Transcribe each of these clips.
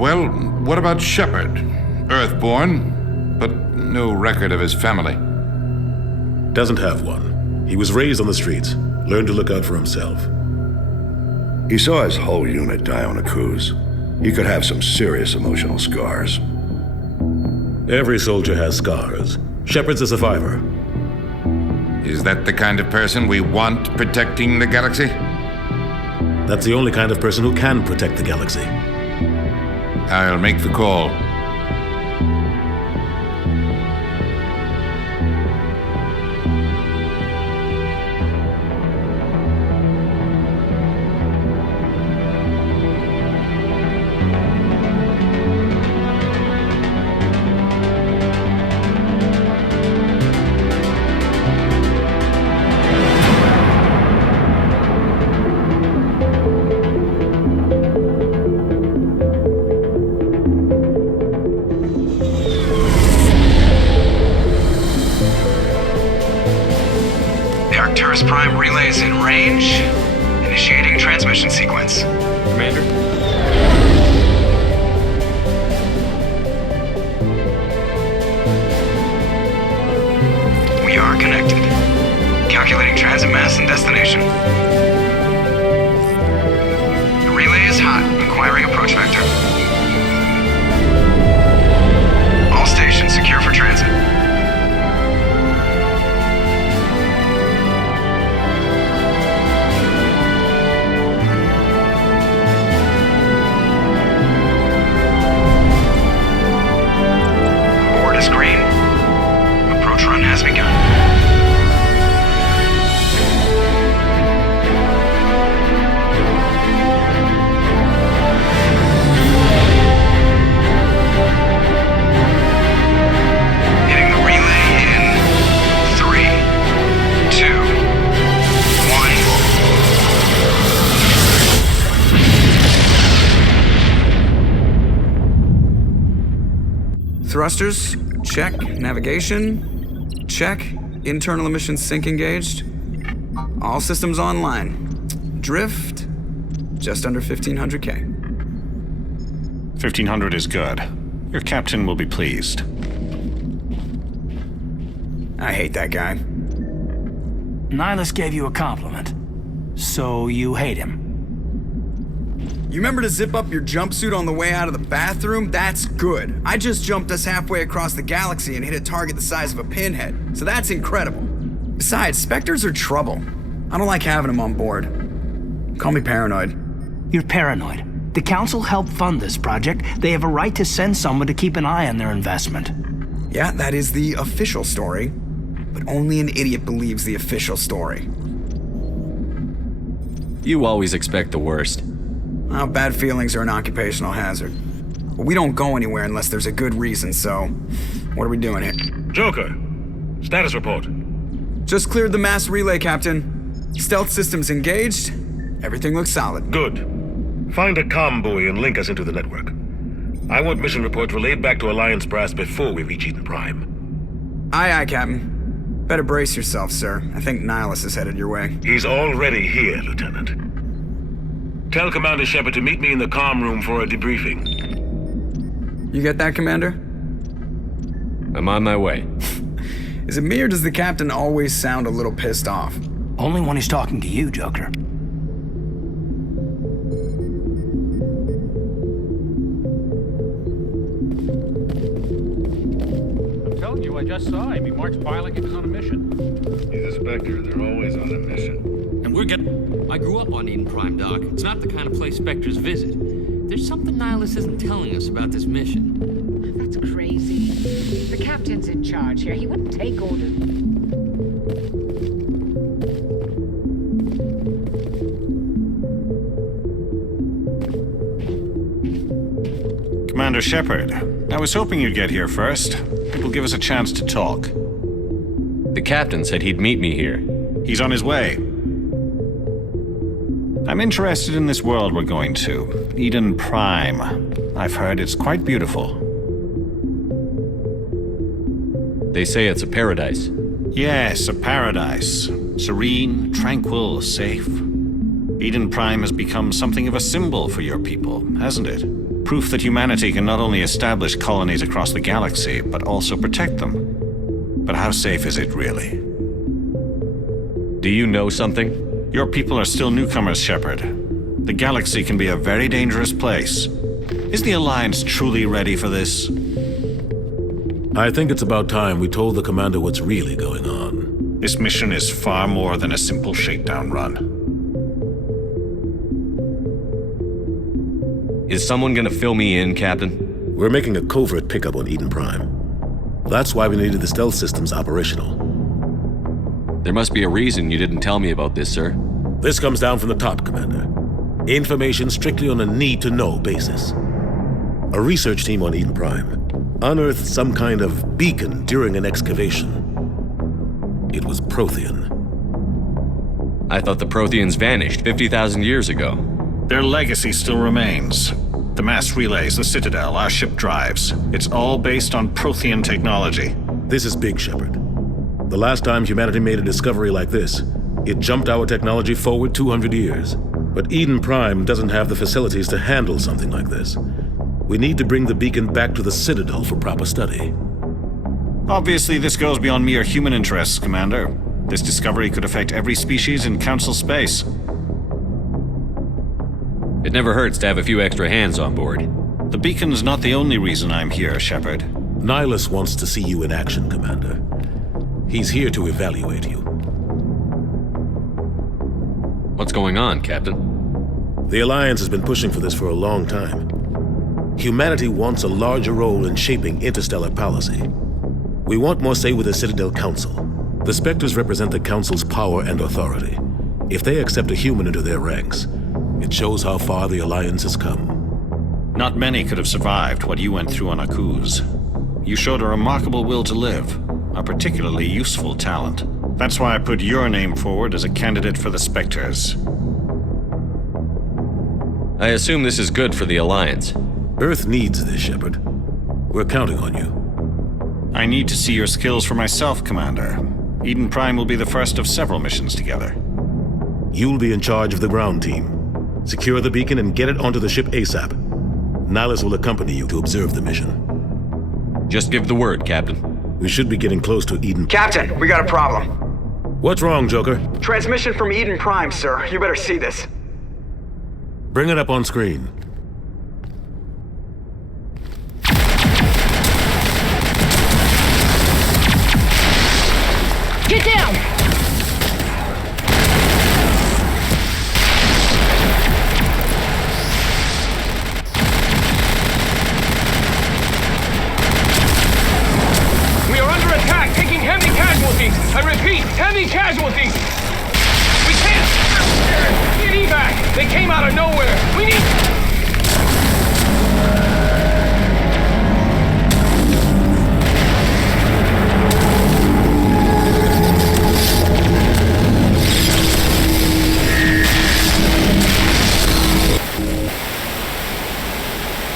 Well, what about Shepard? Earthborn, but no record of his family. Doesn't have one. He was raised on the streets, learned to look out for himself. He saw his whole unit die on a cruise. He could have some serious emotional scars. Every soldier has scars. Shepard's a survivor. Is that the kind of person we want protecting the galaxy? That's the only kind of person who can protect the galaxy. I'll make the call. Prime relays in range. Initiating transmission sequence. Commander? We are connected. Calculating transit mass and destination. The relay is hot. Acquiring approach vector. All stations secure for transit. Has begun. Hitting the relay in 3, 2, 1. Thrusters, check. Navigation, check. Internal emission sync engaged. All systems online. Drift, just under 1,500K. 1,500 is good. Your captain will be pleased. I hate that guy. Nihilus gave you a compliment. So you hate him. You remember to zip up your jumpsuit on the way out of the bathroom? That's good. I just jumped us halfway across the galaxy and hit a target the size of a pinhead, so that's incredible. Besides, Spectres are trouble. I don't like having them on board. Call me paranoid. You're paranoid. The Council helped fund this project. They have a right to send someone to keep an eye on their investment. Yeah, that is the official story. But only an idiot believes the official story. You always expect the worst. Well, bad feelings are an occupational hazard. But we don't go anywhere unless there's a good reason, so what are we doing here? Joker, status report. Just cleared the mass relay, Captain. Stealth systems engaged. Everything looks solid. Good. Find a comm buoy and link us into the network. I want mission reports relayed back to Alliance brass before we reach Eden Prime. Aye, aye, Captain. Better brace yourself, sir. I think Nihilus is headed your way. He's already here, Lieutenant. Tell Commander Shepard to meet me in the comm room for a debriefing. You get that, Commander? I'm on my way. Is it me or does the Captain always sound a little pissed off? Only when he's talking to you, Joker. I'm telling you, I just saw him. He marched by like he was on a mission. He's a Spectre. They're always on a mission. And we're I grew up on Eden Prime, Doc. It's not the kind of place Spectres visit. There's something Nihilus isn't telling us about this mission. That's crazy. The Captain's in charge here. He wouldn't take orders. Commander Shepard, I was hoping you'd get here first. It will give us a chance to talk. The captain said he'd meet me here. He's on his way. I'm interested in this world we're going to, Eden Prime. I've heard it's quite beautiful. They say it's a paradise. Yes, a paradise. Serene, tranquil, safe. Eden Prime has become something of a symbol for your people, hasn't it? Proof that humanity can not only establish colonies across the galaxy, but also protect them. But how safe is it really? Do you know something? Your people are still newcomers, Shepard. The galaxy can be a very dangerous place. Is the Alliance truly ready for this? I think it's about time we told the Commander what's really going on. This mission is far more than a simple shakedown run. Is someone gonna fill me in, Captain? We're making a covert pickup on Eden Prime. That's why we needed the stealth systems operational. There must be a reason you didn't tell me about this, sir. This comes down from the top, Commander. Information strictly on a need-to-know basis. A research team on Eden Prime unearthed some kind of beacon during an excavation. It was Prothean. I thought the Protheans vanished 50,000 years ago. Their legacy still remains. The mass relays, the Citadel, our ship drives. It's all based on Prothean technology. This is big, Shepard. The last time humanity made a discovery like this, it jumped our technology forward 200 years. But Eden Prime doesn't have the facilities to handle something like this. We need to bring the beacon back to the Citadel for proper study. Obviously, this goes beyond mere human interests, Commander. This discovery could affect every species in Council space. It never hurts to have a few extra hands on board. The beacon's not the only reason I'm here, Shepard. Nihilus wants to see you in action, Commander. He's here to evaluate you. What's going on, Captain? The Alliance has been pushing for this for a long time. Humanity wants a larger role in shaping interstellar policy. We want more say with the Citadel Council. The Spectres represent the Council's power and authority. If they accept a human into their ranks, it shows how far the Alliance has come. Not many could have survived what you went through on Akuz. You showed a remarkable will to live, a particularly useful talent. That's why I put your name forward as a candidate for the Spectres. I assume this is good for the Alliance. Earth needs this, Shepard. We're counting on you. I need to see your skills for myself, Commander. Eden Prime will be the first of several missions together. You'll be in charge of the ground team. Secure the beacon and get it onto the ship ASAP. Nihilus will accompany you to observe the mission. Just give the word, Captain. We should be getting close to Eden. Captain, we got a problem. What's wrong, Joker? Transmission from Eden Prime, sir. You better see this. Bring it up on screen. Get down! We are under attack, taking heavy casualties. I repeat, heavy casualties. We can't get evac. They came out of nowhere. We need...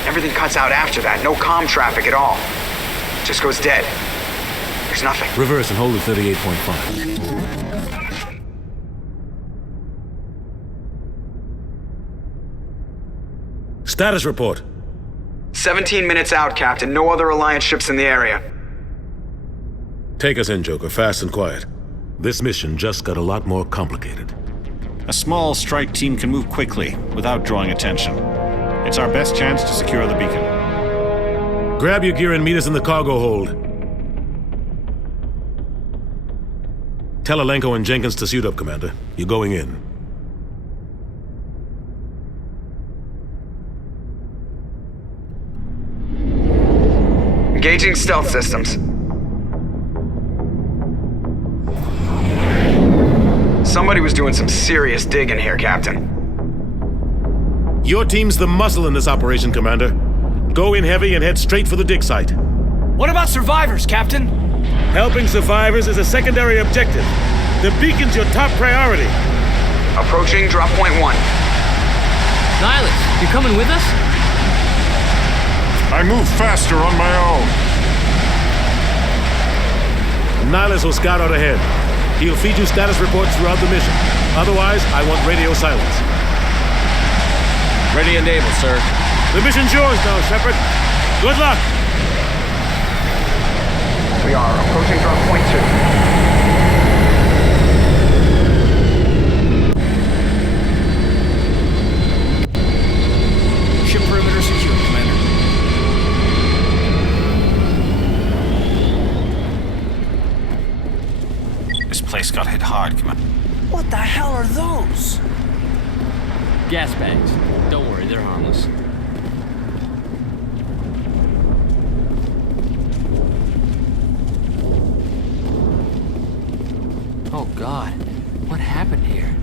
Everything cuts out after that. No comm traffic at all. Just goes dead. There's nothing. Reverse and hold at 38.5. Status report. 17 minutes out, Captain. No other Alliance ships in the area. Take us in, Joker, fast and quiet. This mission just got a lot more complicated. A small strike team can move quickly, without drawing attention. It's our best chance to secure the beacon. Grab your gear and meet us in the cargo hold. Tell Alenko and Jenkins to suit up, Commander. You're going in. Engaging stealth systems. Somebody was doing some serious digging here, Captain. Your team's the muscle in this operation, Commander. Go in heavy and head straight for the dig site. What about survivors, Captain? Helping survivors is a secondary objective. The beacon's your top priority. Approaching drop point 1. Nihilus, you coming with us? I move faster on my own. Nihilus will scout out ahead. He'll feed you status reports throughout the mission. Otherwise, I want radio silence. Ready and able, sir. The mission's yours now, Shepard. Good luck! We are approaching drop point 2. Ship perimeter secure, Commander. This place got hit hard, Commander. What the hell are those? Gas bags. Don't worry, they're harmless. Oh God, what happened here?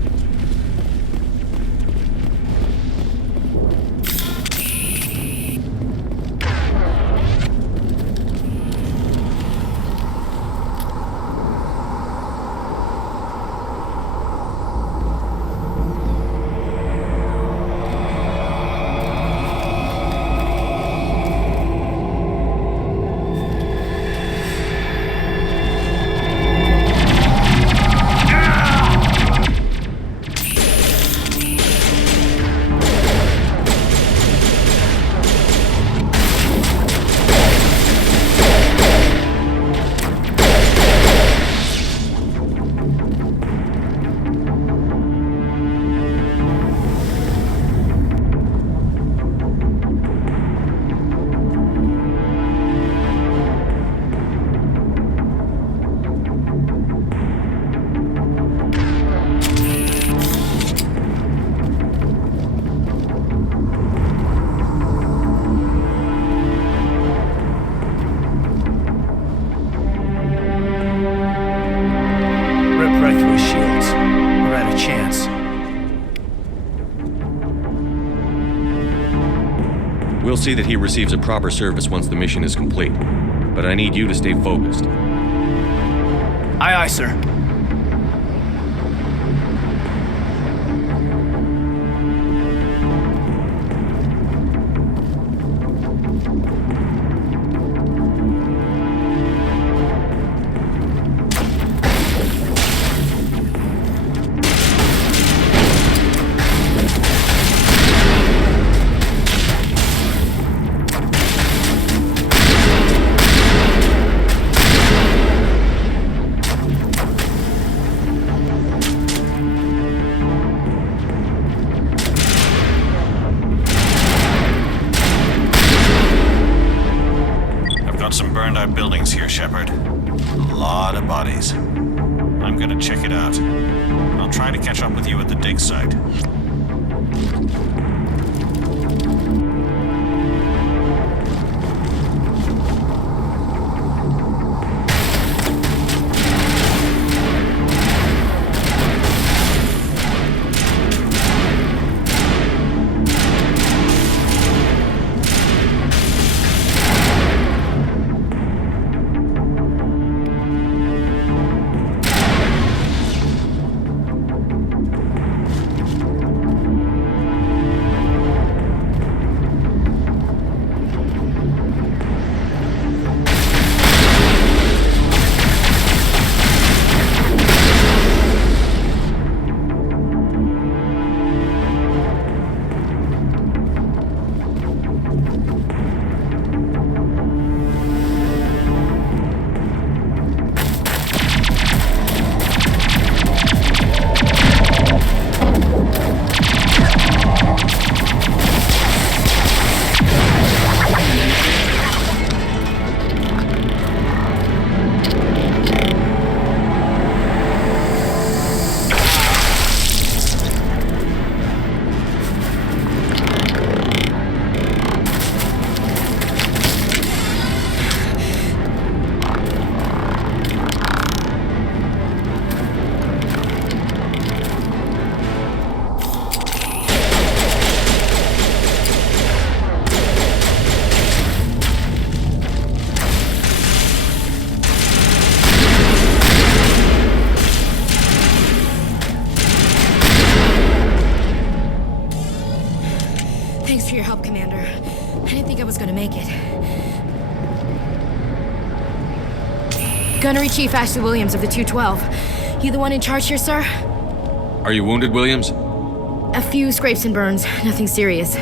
We'll see that he receives a proper service once the mission is complete. But I need you to stay focused. Aye, aye, sir. Buildings here, Shepard. A lot of bodies. I'm gonna check it out. I'll try to catch up with you at the dig site. Thanks for your help, Commander. I didn't think I was gonna make it. Gunnery Chief Ashley Williams of the 212. You the one in charge here, sir? Are you wounded, Williams? A few scrapes and burns, nothing serious.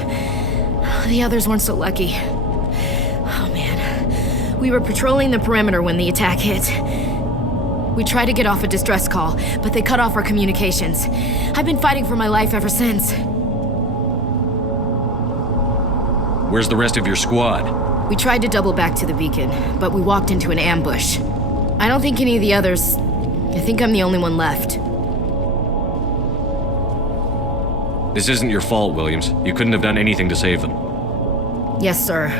The others weren't so lucky. Oh man. We were patrolling the perimeter when the attack hit. We tried to get off a distress call, but they cut off our communications. I've been fighting for my life ever since. Where's the rest of your squad? We tried to double back to the beacon, but we walked into an ambush. I don't think any of the others... I think I'm the only one left. This isn't your fault, Williams. You couldn't have done anything to save them. Yes, sir.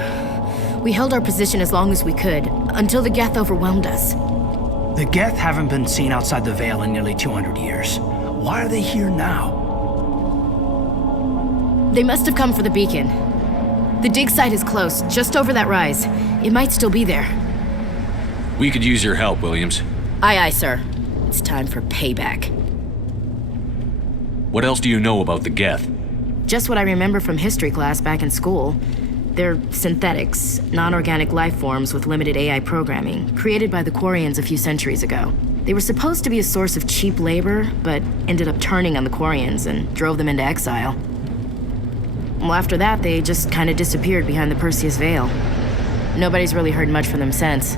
We held our position as long as we could, until the Geth overwhelmed us. The Geth haven't been seen outside the Veil in nearly 200 years. Why are they here now? They must have come for the beacon. The dig site is close, just over that rise. It might still be there. We could use your help, Williams. Aye, aye, sir. It's time for payback. What else do you know about the Geth? Just what I remember from history class back in school. They're synthetics, non-organic life forms with limited AI programming, created by the Quarians a few centuries ago. They were supposed to be a source of cheap labor, but ended up turning on the Quarians and drove them into exile. Well, after that, they just kind of disappeared behind the Perseus Veil. Nobody's really heard much from them since.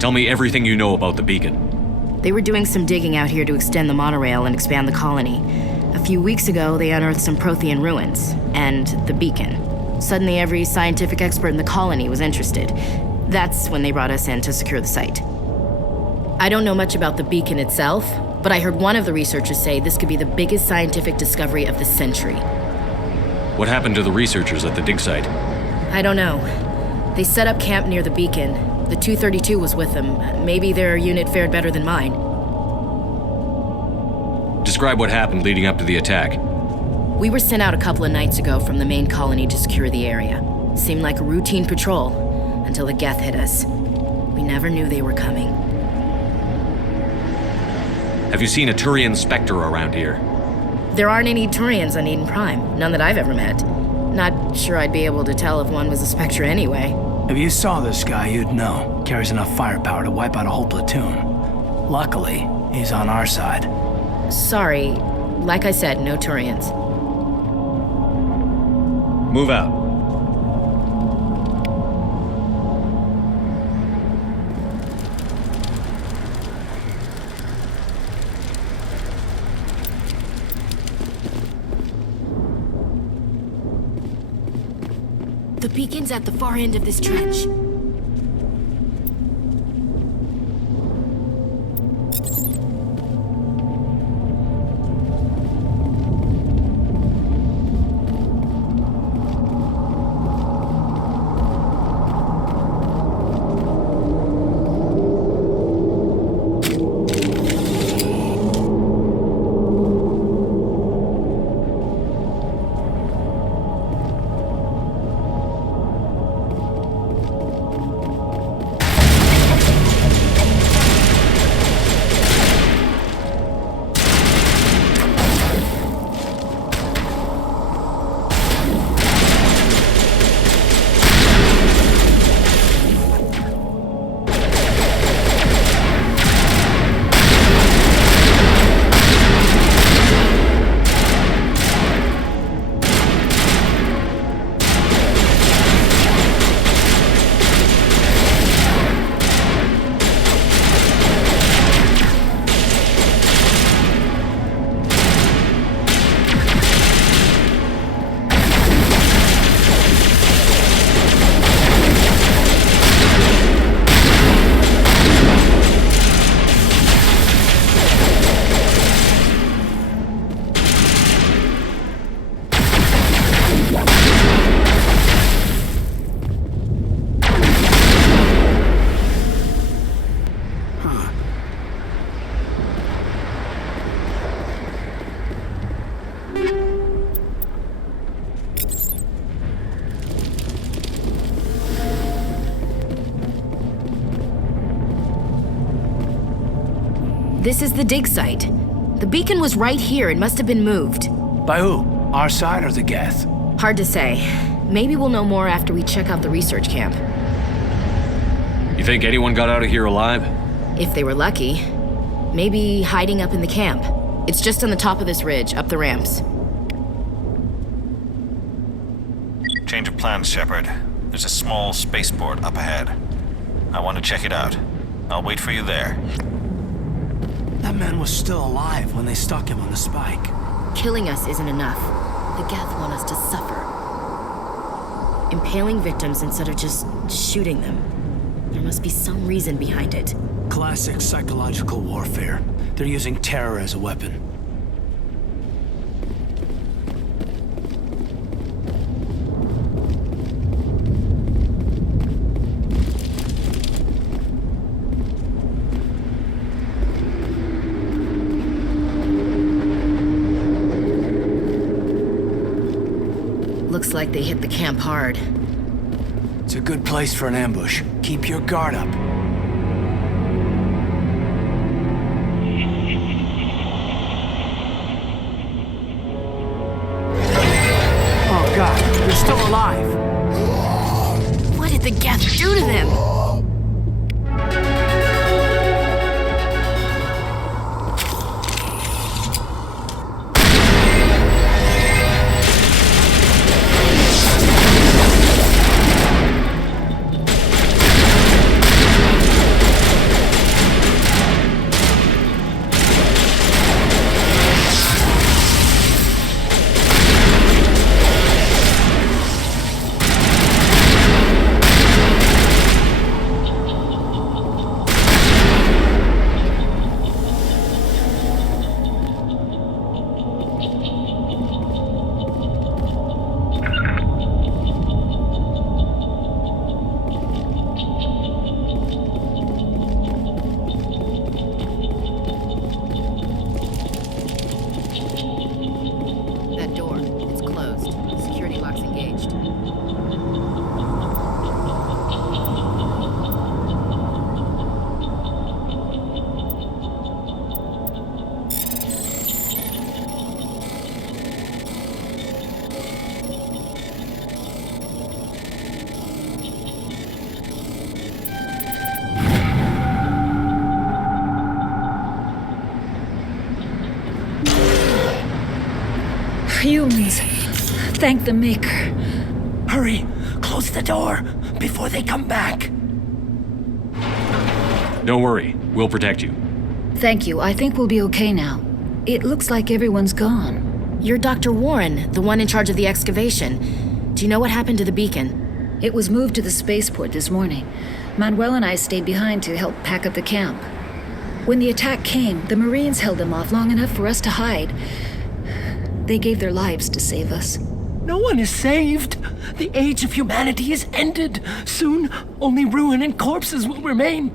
Tell me everything you know about the beacon. They were doing some digging out here to extend the monorail and expand the colony. A few weeks ago, they unearthed some Prothean ruins, and the beacon. Suddenly, every scientific expert in the colony was interested. That's when they brought us in to secure the site. I don't know much about the beacon itself, but I heard one of the researchers say this could be the biggest scientific discovery of the century. What happened to the researchers at the dig site? I don't know. They set up camp near the beacon. The 232 was with them. Maybe their unit fared better than mine. Describe what happened leading up to the attack. We were sent out a couple of nights ago from the main colony to secure the area. Seemed like a routine patrol, until the Geth hit us. We never knew they were coming. Have you seen a Turian Spectre around here? There aren't any Turians on Eden Prime. None that I've ever met. Not sure I'd be able to tell if one was a Spectre anyway. If you saw this guy, you'd know. Carries enough firepower to wipe out a whole platoon. Luckily, he's on our side. Sorry. Like I said, no Turians. Move out. The beacon's at the far end of this trench. This is the dig site. The beacon was right here. It must have been moved. By who? Our side or the Geth? Hard to say. Maybe we'll know more after we check out the research camp. You think anyone got out of here alive? If they were lucky. Maybe hiding up in the camp. It's just on the top of this ridge, up the ramps. Change of plans, Shepard. There's a small spaceport up ahead. I want to check it out. I'll wait for you there. That man was still alive when they stuck him on the spike. Killing us isn't enough. The Geth want us to suffer. Impaling victims instead of just shooting them. There must be some reason behind it. Classic psychological warfare. They're using terror as a weapon. Looks like they hit the camp hard. It's a good place for an ambush. Keep your guard up. Oh God, they're still alive! What did the Geth do to them? Humans. Thank the Maker. Hurry! Close the door before they come back. Don't worry. We'll protect you. Thank you. I think we'll be okay now. It looks like everyone's gone. You're Dr. Warren, the one in charge of the excavation. Do you know what happened to the beacon? It was moved to the spaceport this morning. Manuel and I stayed behind to help pack up the camp. When the attack came, the Marines held them off long enough for us to hide. They gave their lives to save us. No one is saved. The age of humanity is ended. Soon, only ruin and corpses will remain.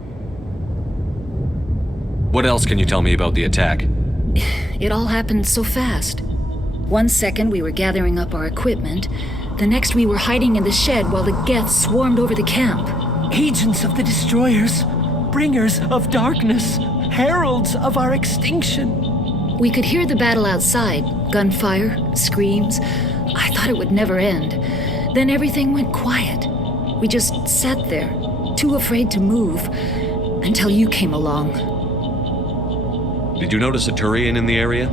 What else can you tell me about the attack? It all happened so fast. 1 second we were gathering up our equipment. The next we were hiding in the shed while the Geth swarmed over the camp. Agents of the Destroyers, bringers of darkness, heralds of our extinction. We could hear the battle outside. Gunfire, screams. I thought it would never end. Then everything went quiet. We just sat there, too afraid to move, until you came along. Did you notice a Turian in the area?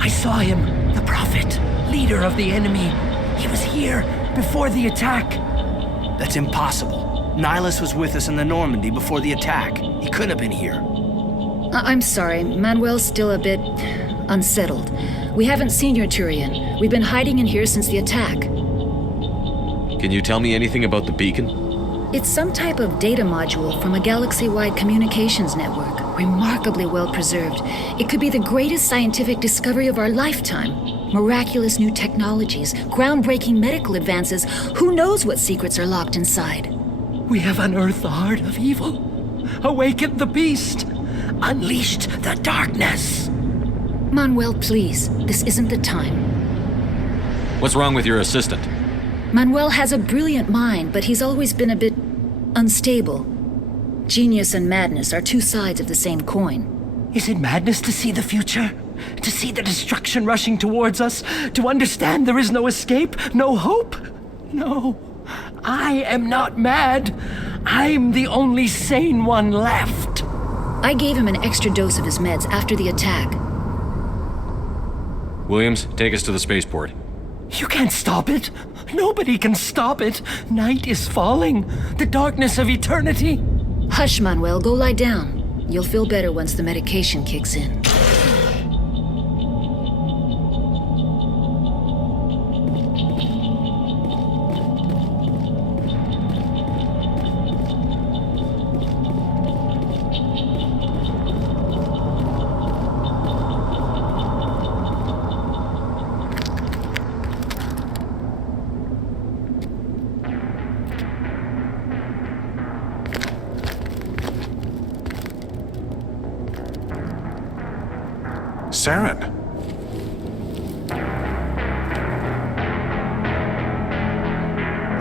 I saw him, the Prophet, leader of the enemy. He was here before the attack. That's impossible. Nihilus was with us in the Normandy before the attack. He couldn't have been here. I'm sorry, Manuel's still a bit unsettled. We haven't seen your Turian. We've been hiding in here since the attack. Can you tell me anything about the beacon? It's some type of data module from a galaxy-wide communications network, remarkably well preserved. It could be the greatest scientific discovery of our lifetime. Miraculous new technologies, groundbreaking medical advances. Who knows what secrets are locked inside? We have unearthed the heart of evil, awakened the beast, unleashed the darkness. Manuel, please, this isn't the time. What's wrong with your assistant? Manuel has a brilliant mind, but he's always been a bit unstable. Genius and madness are two sides of the same coin. Is it madness to see the future? To see the destruction rushing towards us? To understand there is no escape? No hope? No. I am not mad. I'm the only sane one left. I gave him an extra dose of his meds after the attack. Williams, take us to the spaceport. You can't stop it. Nobody can stop it. Night is falling. The darkness of eternity. Hush, Manuel. Go lie down. You'll feel better once the medication kicks in. Saren.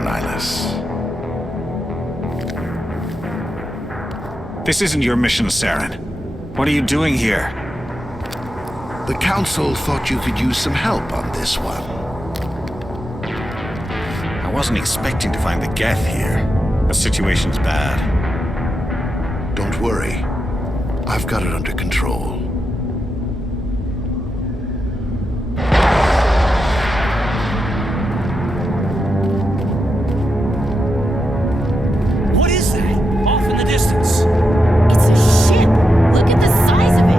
Nihilus. This isn't your mission, Saren. What are you doing here? The Council thought you could use some help on this one. I wasn't expecting to find the Geth here. The situation's bad. Don't worry. I've got it under control. What is that? Off in the distance. It's a ship. Look at the size of it.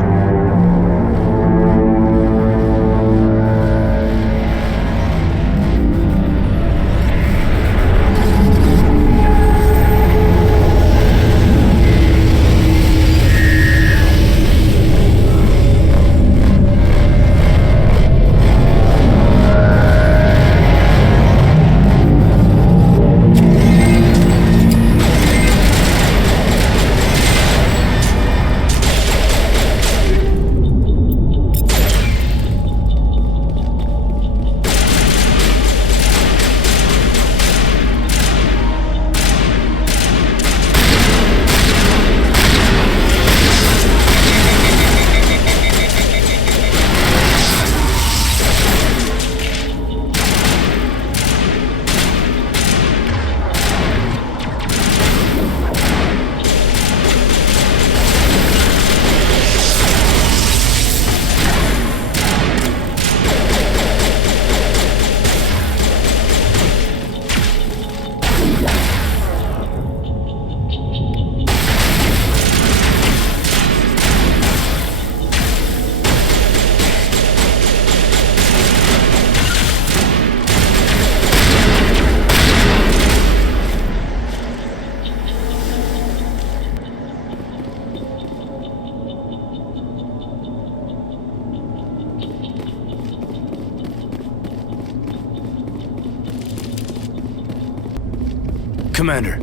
Commander,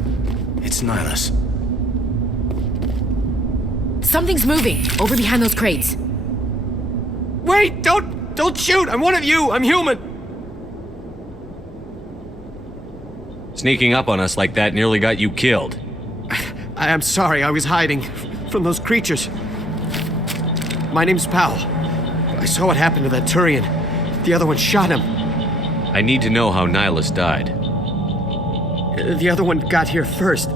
it's Nihilus. Something's moving over behind those crates. Wait! Don't shoot! I'm one of you! I'm human! Sneaking up on us like that nearly got you killed. I'm sorry, I was hiding from those creatures. My name's Powell. I saw what happened to that Turian. The other one shot him. I need to know how Nihilus died. The other one got here first.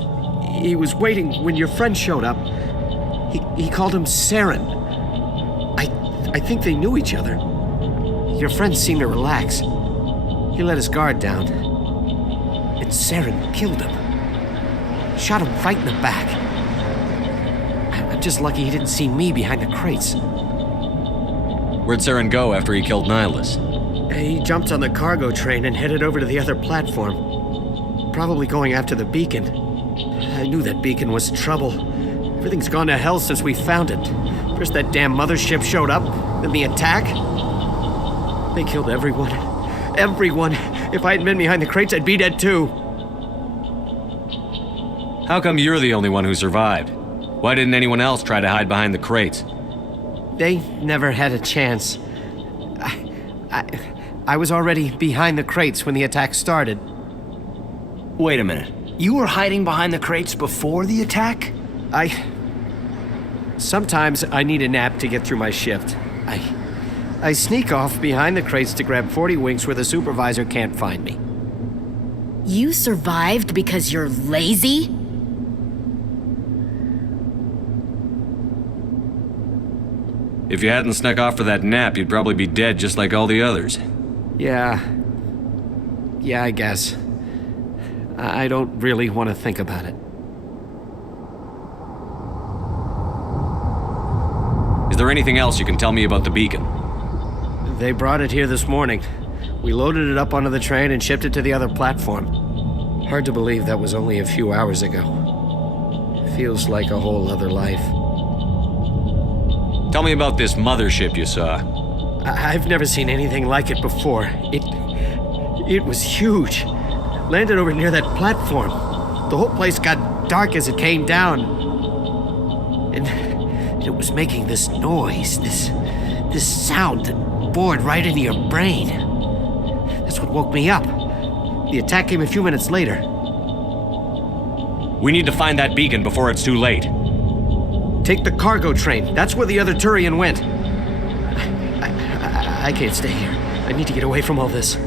He was waiting when your friend showed up. He called him Saren. I think they knew each other. Your friend seemed to relax. He let his guard down. And Saren killed him. Shot him right in the back. I'm just lucky he didn't see me behind the crates. Where'd Saren go after he killed Nihilus? He jumped on the cargo train and headed over to the other platform. Probably going after the beacon. I knew that beacon was trouble. Everything's gone to hell since we found it. First that damn mothership showed up, then the attack. They killed everyone. Everyone. If I hadn't been behind the crates, I'd be dead too. How come you're the only one who survived? Why didn't anyone else try to hide behind the crates? They never had a chance. I was already behind the crates when the attack started. Wait a minute. You were hiding behind the crates before the attack? Sometimes I need a nap to get through my shift. I sneak off behind the crates to grab 40 winks where the supervisor can't find me. You survived because you're lazy? If you hadn't snuck off for that nap, you'd probably be dead just like all the others. Yeah, I guess. I don't really want to think about it. Is there anything else you can tell me about the beacon? They brought it here this morning. We loaded it up onto the train and shipped it to the other platform. Hard to believe that was only a few hours ago. Feels like a whole other life. Tell me about this mothership you saw. I've never seen anything like it before. It was huge. Landed over near that platform. The whole place got dark as it came down. And it was making this noise, this sound that bored right into your brain. That's what woke me up. The attack came a few minutes later. We need to find that beacon before it's too late. Take the cargo train. That's where the other Turian went. I can't stay here. I need to get away from all this.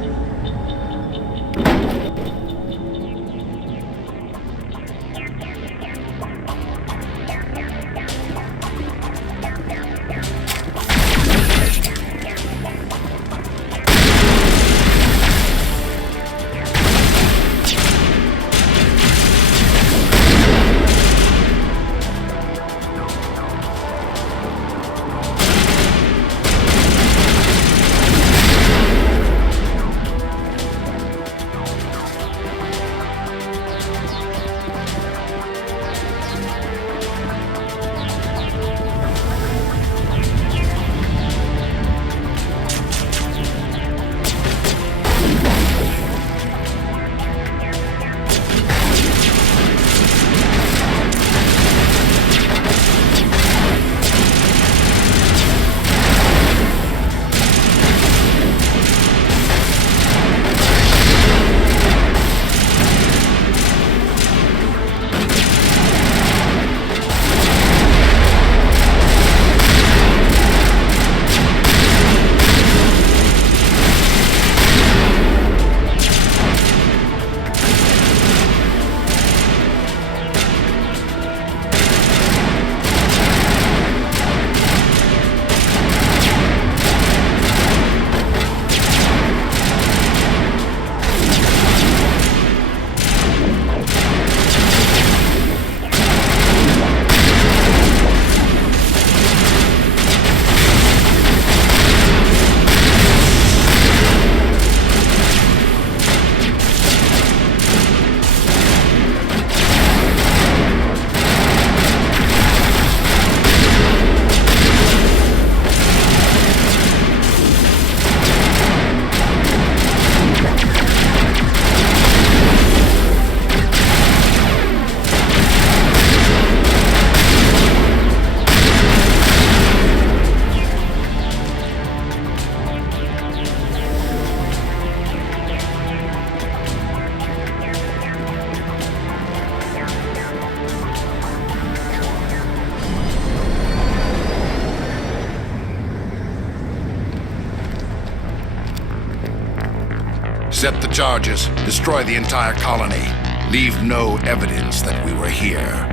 Set the charges. Destroy the entire colony. Leave no evidence that we were here.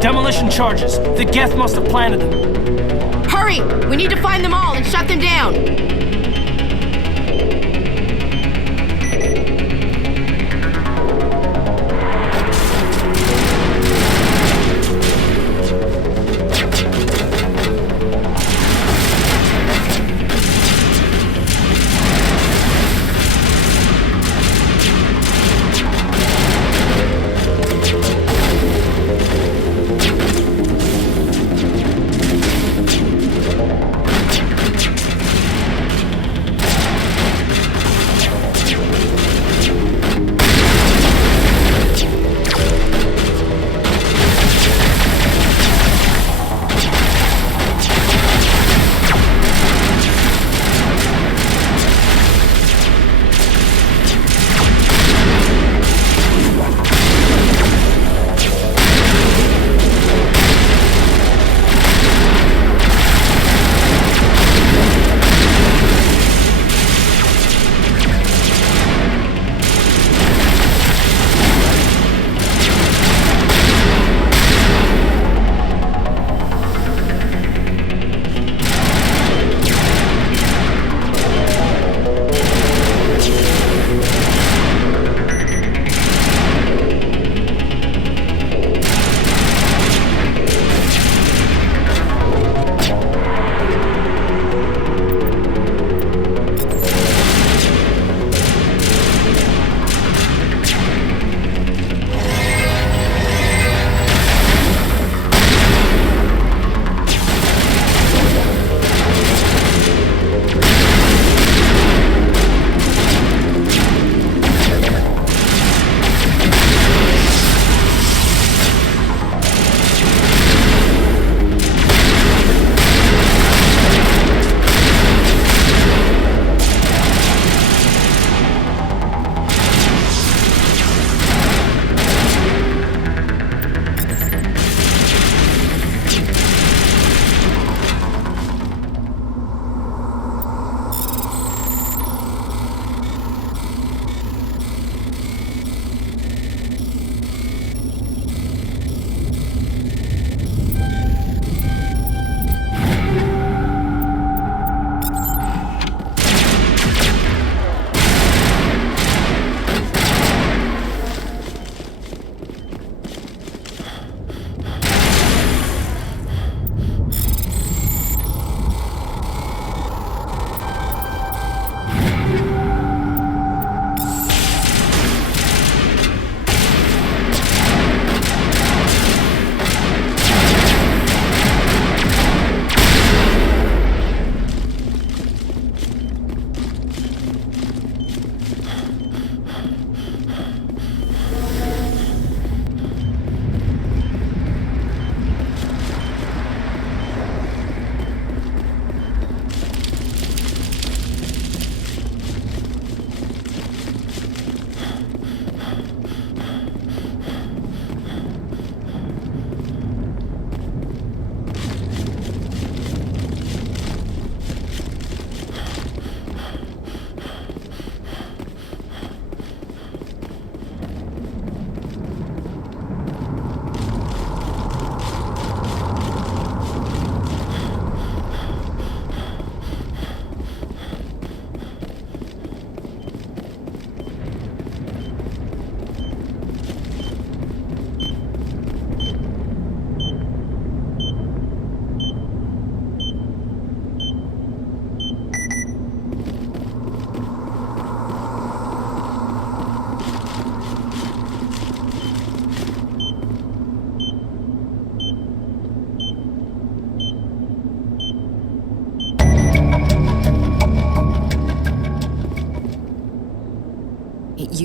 Demolition charges. The Geth must have planted them. Hurry! We need to find them all and shut them down!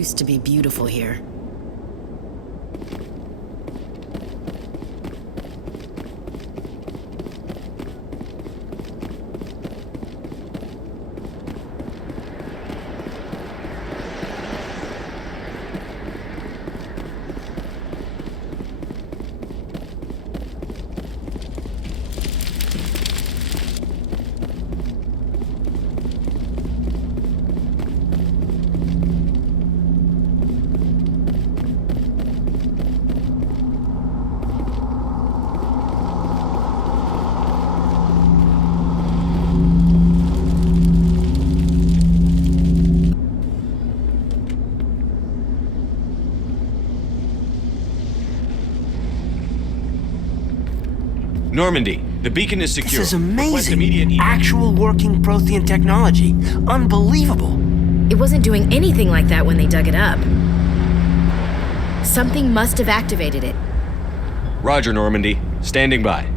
used to be beautiful here. Normandy, the beacon is secure. This is Request immediate amazing. Actual working Prothean technology. Unbelievable. It wasn't doing anything like that when they dug it up. Something must have activated it. Roger, Normandy. Standing by.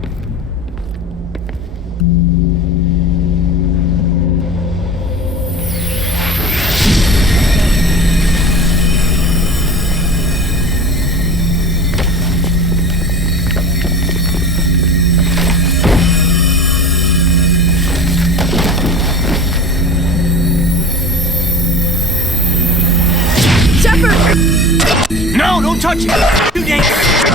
No, don't touch it! Too dangerous!